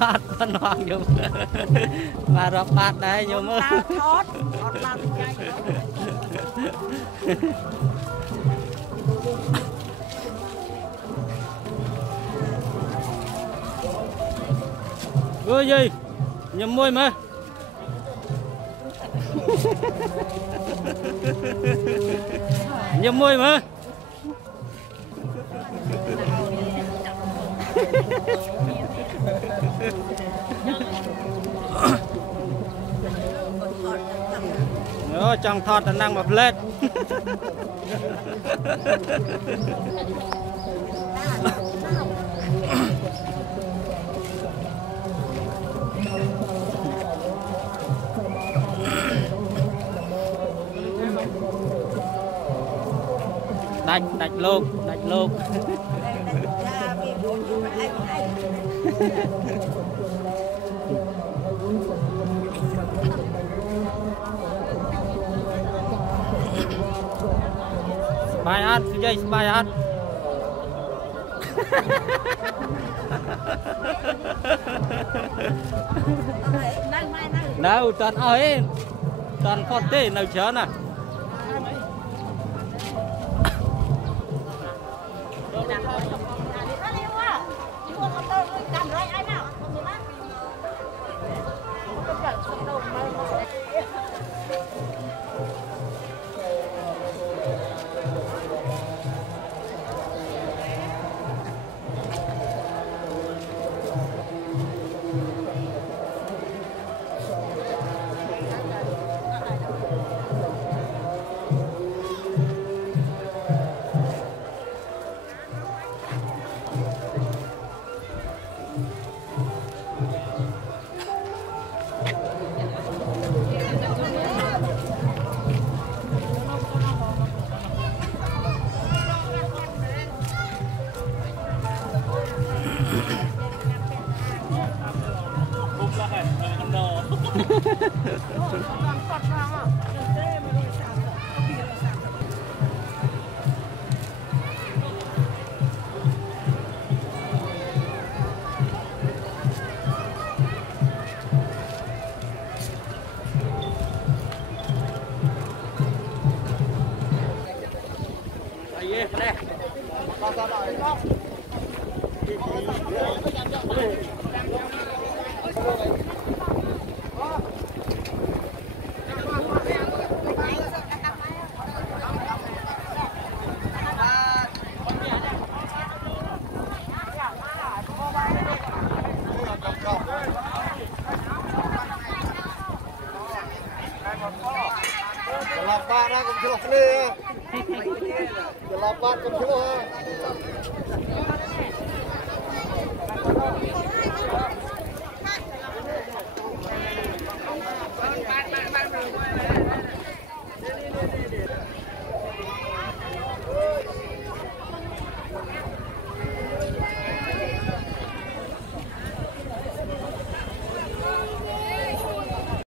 bát con hoàng nhung mà rập bát đấy nhung ơi ôi gì nhầm môi mà nhầm môi mà nó trong thọt là năng một lên đạch lục bài hát dây bài hát đâu toàn ơi toàn con tê nào chớ nè lọt ba ra cũng chưa đi, lọt ba cũng chưa